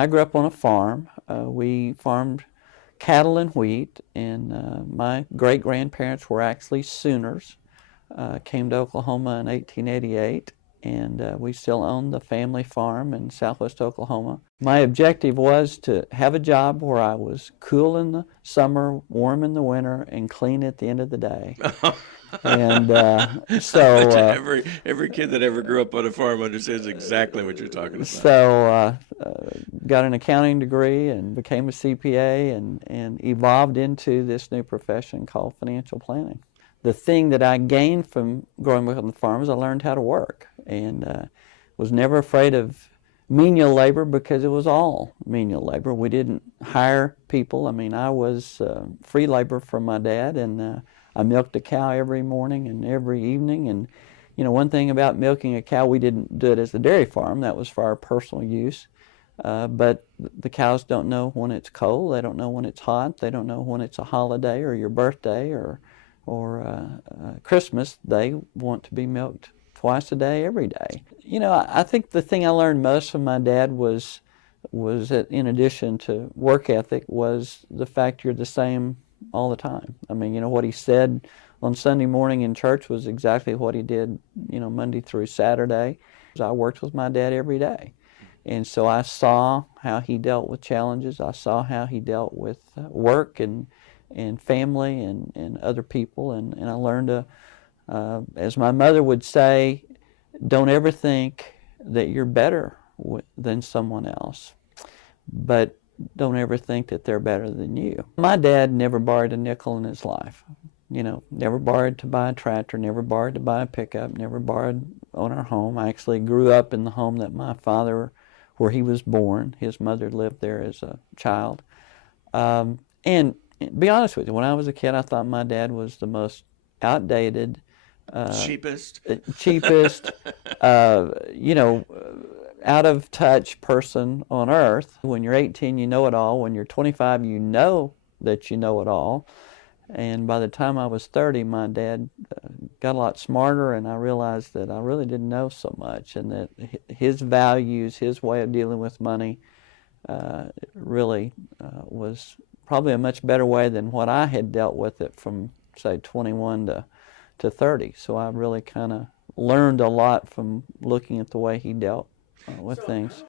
I grew up on a farm. We farmed cattle and wheat, and my great-grandparents were actually Sooners. Came to Oklahoma in 1888, and we still own the family farm in southwest Oklahoma. My objective was to have a job where I was cool in the summer, warm in the winter, and clean at the end of the day. And I so bet you uh, every kid that ever grew up on a farm understands exactly what you're talking about. so got an accounting degree and became a CPA and evolved into this new profession called financial planning. The thing that I gained from growing up on the farm is I learned how to work and was never afraid of menial labor because it was all menial labor. We didn't hire people. I mean, I was free labor from my dad, and I milked a cow every morning and every evening. And you know, one thing about milking a cow, we didn't do it as a dairy farm. That was for our personal use. But the cows don't know when it's cold. They don't know when it's hot. They don't know when it's a holiday or your birthday or Christmas. They want to be milked twice a day, every day. You know, I think the thing I learned most from my dad was that in addition to work ethic was the fact you're the same all the time. I mean, you know, what he said on Sunday morning in church was exactly what he did, you know, Monday through Saturday. I worked with my dad every day. And so I saw how he dealt with challenges. I saw how he dealt with work and family and other people. And I learned to, as my mother would say, don't ever think that you're better than someone else, but don't ever think that they're better than you. My dad never borrowed a nickel in his life. You know, never borrowed to buy a tractor, never borrowed to buy a pickup, never borrowed on our home. I actually grew up in the home that my father, where he was born. His mother lived there as a child. And to be honest with you, when I was a kid, I thought my dad was the most outdated, Cheapest. cheapest, you know, out of touch person on earth. When you're 18, you know it all. When you're 25, you know that you know it all. And by the time I was 30, my dad got a lot smarter, and I realized that I really didn't know so much, and that his values, his way of dealing with money, really was probably a much better way than what I had dealt with it from, say, 21 to 30. So I really kind of learned a lot from looking at the way he dealt with things.